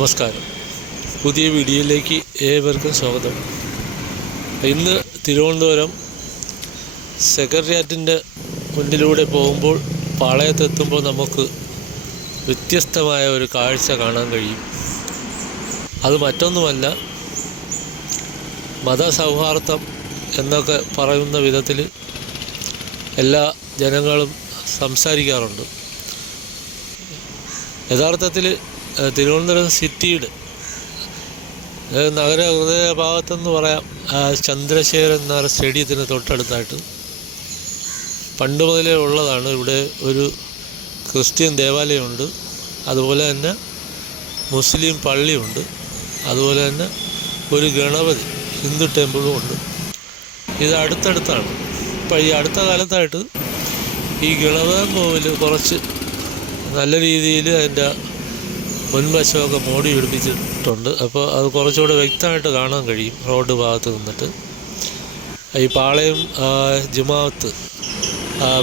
നമസ്കാരം. പുതിയ വീഡിയോയിലേക്ക് ഏവർക്കും സ്വാഗതം. ഇന്ന് തിരുവനന്തപുരം സെക്രട്ടേറിയറ്റിന്റെ മുന്നിലൂടെ പോകുമ്പോൾ പാളയത്തെത്തുമ്പോൾ നമുക്ക് വ്യത്യസ്തമായ ഒരു കാഴ്ച കാണാൻ കഴിയും. അത് മറ്റൊന്നുമല്ല മതസൗഹാർദ്ദം എന്നൊക്കെ പറയുന്ന വിധത്തിൽ എല്ലാ ജനങ്ങളും സംസാരിക്കാറുണ്ട്. യഥാർത്ഥത്തിൽ തിരുവനന്തപുരം സിറ്റിയുടെ നഗര ഹൃദയ ഭാഗത്തെന്ന് പറയാം ചന്ദ്രശേഖരൻ എന്ന സ്റ്റേഡിയത്തിന് തൊട്ടടുത്തായിട്ട്. പണ്ട് മുതലേ ഉള്ളതാണ് ഇവിടെ ഒരു ക്രിസ്ത്യൻ ദേവാലയമുണ്ട് അതുപോലെ തന്നെ മുസ്ലിം പള്ളിയുണ്ട് അതുപോലെ തന്നെ ഒരു ഗണപതി ഹിന്ദു ടെമ്പിളും ഉണ്ട്. ഇത് അടുത്തടുത്താണ്. ഇപ്പം ഈ അടുത്ത കാലത്തായിട്ട് ഈ ഗണപതി കോവിൽ കുറച്ച് നല്ല രീതിയിൽ അതിന്റെ മുൻവശമൊക്കെ മോടി പിടിപ്പിച്ചിട്ടുണ്ട്. അപ്പോൾ അത് കുറച്ചുകൂടെ വ്യക്തമായിട്ട് കാണാൻ കഴിയും. റോഡ് ഭാഗത്ത് നിന്നിട്ട്. ഈ പാളയം ജുമാഅത്ത്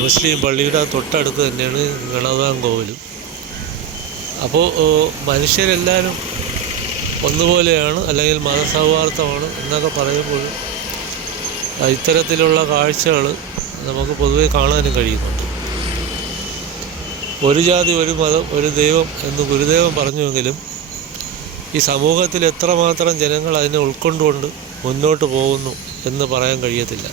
മുസ്ലിം പള്ളിയുടെ തൊട്ടടുത്ത് തന്നെയാണ് ഗണതാൻ കോവിലും. അപ്പോൾ മനുഷ്യരെല്ലാവരും ഒന്നുപോലെയാണ് അല്ലെങ്കിൽ മതസൗഹാർദ്ദമാണ് എന്നൊക്കെ പറയുമ്പോഴും ഇത്തരത്തിലുള്ള കാഴ്ചകൾ നമുക്ക് പൊതുവെ കാണാനും കഴിയുന്നുണ്ട്. ഒരു ജാതി ഒരു മതം ഒരു ദൈവം എന്ന് ഗുരുദേവൻ പറഞ്ഞുവെങ്കിലും ഈ സമൂഹത്തിൽ എത്രമാത്രം ജനങ്ങൾ അതിനെ ഉൾക്കൊണ്ടുകൊണ്ട് മുന്നോട്ട് പോകുന്നു എന്ന് പറയാൻ കഴിയത്തില്ല.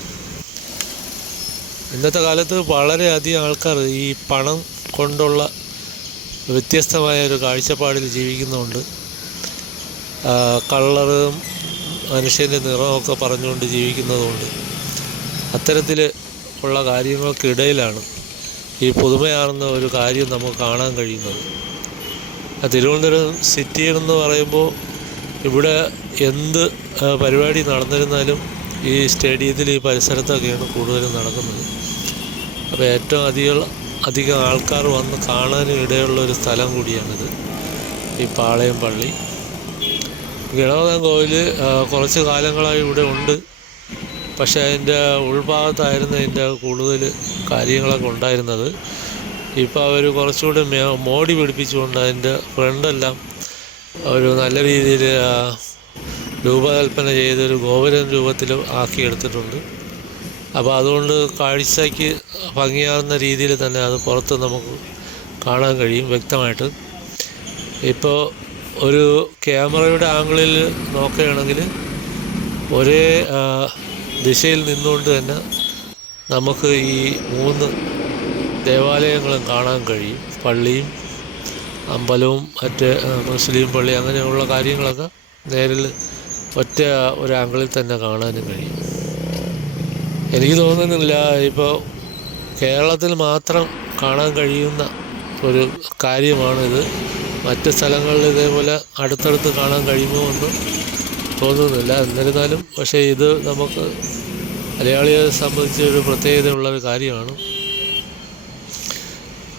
ഇന്നത്തെ കാലത്ത് വളരെയധികം ആൾക്കാർ ഈ പണം കൊണ്ടുള്ള വ്യത്യസ്തമായ ഒരു കാഴ്ചപ്പാടിൽ ജീവിക്കുന്നുണ്ട് കളറും മനുഷ്യന്റെ നിറമൊക്കെ പറഞ്ഞുകൊണ്ട് ജീവിക്കുന്നതുകൊണ്ട് അത്തരത്തിൽ ഉള്ള കാര്യങ്ങൾക്കിടയിലാണ് ഈ പുതുമയാർന്ന ഒരു കാര്യം നമുക്ക് കാണാൻ കഴിയുന്നത്. തിരുവനന്തപുരം സിറ്റി എന്ന് പറയുമ്പോൾ ഇവിടെ എന്ത് പരിപാടി നടന്നിരുന്നാലും ഈ സ്റ്റേഡിയത്തിൽ ഈ പരിസരത്തൊക്കെയാണ് കൂടുതലും നടക്കുന്നത്. അപ്പോൾ ഏറ്റവും അധികം അധികം ആൾക്കാർ വന്ന് കാണാനും ഇടയുള്ള ഒരു സ്ഥലം കൂടിയാണിത്. ഈ പാളയം പള്ളി. ഗണപതം കോവിൽ കുറച്ച് കാലങ്ങളായി ഇവിടെ ഉണ്ട്. പക്ഷേ അതിന്റെ ഉൾഭാഗത്തായിരുന്നു അതിന്റെ കൂടുതൽ കാര്യങ്ങളൊക്കെ ഉണ്ടായിരുന്നത്. ഇപ്പോൾ അവർ കുറച്ചുകൂടി മോടി പിടിപ്പിച്ചുകൊണ്ട് അതിന്റെ ഫ്രണ്ടെല്ലാം ഒരു നല്ല രീതിയിൽ രൂപകൽപ്പന ചെയ്തൊരു ഗോപുരം രൂപത്തിൽ ആക്കിയെടുത്തിട്ടുണ്ട്. അപ്പോൾ അതുകൊണ്ട് കാഴ്ചയ്ക്ക് ഭംഗിയാകുന്ന രീതിയിൽ തന്നെ അത് പുറത്ത് നമുക്ക് കാണാൻ കഴിയും വ്യക്തമായിട്ട്. ഇപ്പോൾ ഒരു ക്യാമറയുടെ ആംഗിളിൽ നോക്കുകയാണെങ്കിൽ ഒരേ ദിശയിൽ നിന്നുകൊണ്ട് തന്നെ നമുക്ക് ഈ മൂന്ന് ദേവാലയങ്ങളും കാണാൻ കഴിയും. പള്ളിയും അമ്പലവും മറ്റ് മുസ്ലിം പള്ളി അങ്ങനെയുള്ള കാര്യങ്ങളൊക്കെ നേരിൽ ഒറ്റ ഒരു ആംഗിളിൽ തന്നെ കാണാനും കഴിയും. എനിക്ക് തോന്നുന്നില്ല ഇപ്പോൾ കേരളത്തിൽ മാത്രം കാണാൻ കഴിയുന്ന ഒരു കാര്യമാണിത്. മറ്റ് സ്ഥലങ്ങളിൽ ഇതേപോലെ അടുത്തടുത്ത് കാണാൻ കഴിയുമോ എന്ന് തോന്നുന്നില്ല. എന്നിരുന്നാലും പക്ഷേ ഇത് നമുക്ക് മലയാളിയെ സംബന്ധിച്ച് ഒരു പ്രത്യേകതയുള്ളൊരു കാര്യമാണ്.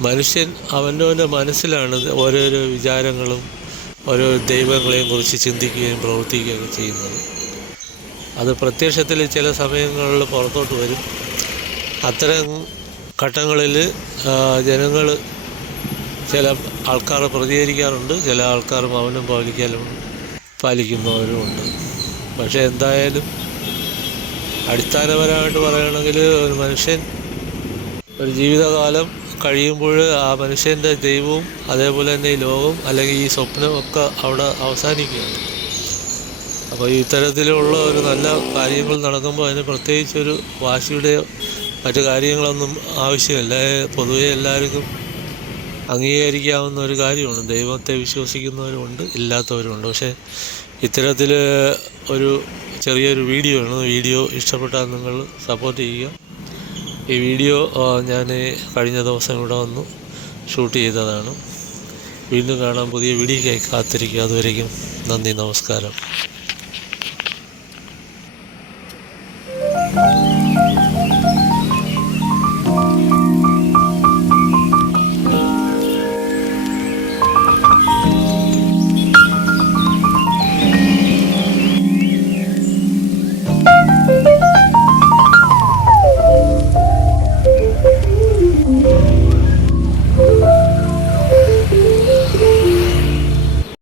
മനുഷ്യൻ അവനവന്റെ മനസ്സിലാണ് ഓരോരോ വിചാരങ്ങളും ഓരോ ദൈവങ്ങളെയും കുറിച്ച് ചിന്തിക്കുകയും പ്രവർത്തിക്കുകയും ചെയ്യുന്നത്. അത് പ്രത്യക്ഷത്തിൽ ചില സമയങ്ങളിൽ പുറത്തോട്ട് വരും. അത്തരം ഘട്ടങ്ങളിൽ ജനങ്ങൾ ചില ആൾക്കാർ പ്രതികരിക്കാറുണ്ട്. ചില ആൾക്കാർ മൗനം പാലിക്കാനും പാലിക്കുന്നവരുമുണ്ട്. പക്ഷേ എന്തായാലും അടിസ്ഥാനപരമായിട്ട് പറയുകയാണെങ്കിൽ ഒരു മനുഷ്യൻ ഒരു ജീവിതകാലം കഴിയുമ്പോൾ ആ മനുഷ്യന്റെ ദൈവവും അതേപോലെ തന്നെ ഈ ലോകവും അല്ലെങ്കിൽ ഈ സ്വപ്നവും ഒക്കെ അവിടെ അവസാനിക്കുകയാണ്. അപ്പോൾ ഇത്തരത്തിലുള്ള ഒരു നല്ല കാര്യങ്ങൾ നടക്കുമ്പോൾ അതിന് പ്രത്യേകിച്ചൊരു വാശിയുടെയോ മറ്റു കാര്യങ്ങളൊന്നും ആവശ്യമില്ല. പൊതുവേ പൊതുവെ എല്ലാവർക്കും അംഗീകരിക്കാവുന്ന ഒരു കാര്യമാണ്. ദൈവത്തെ വിശ്വസിക്കുന്നവരുമുണ്ട് ഇല്ലാത്തവരുമുണ്ട്. പക്ഷേ ഇത്തരത്തിൽ ഒരു ചെറിയൊരു വീഡിയോ ആണ് വീഡിയോ ഇഷ്ടപ്പെട്ടാൽ നിങ്ങൾ സപ്പോർട്ട് ചെയ്യുക. ഈ വീഡിയോ ഞാൻ കഴിഞ്ഞ ദിവസം ഇവിടെ വന്നു ഷൂട്ട് ചെയ്തതാണ്. വീണ്ടും കാണാൻ പുതിയ വീഡിയോയ്ക്കായി കാത്തിരിക്കുക. അതുവരേക്കും നന്ദി നമസ്കാരം.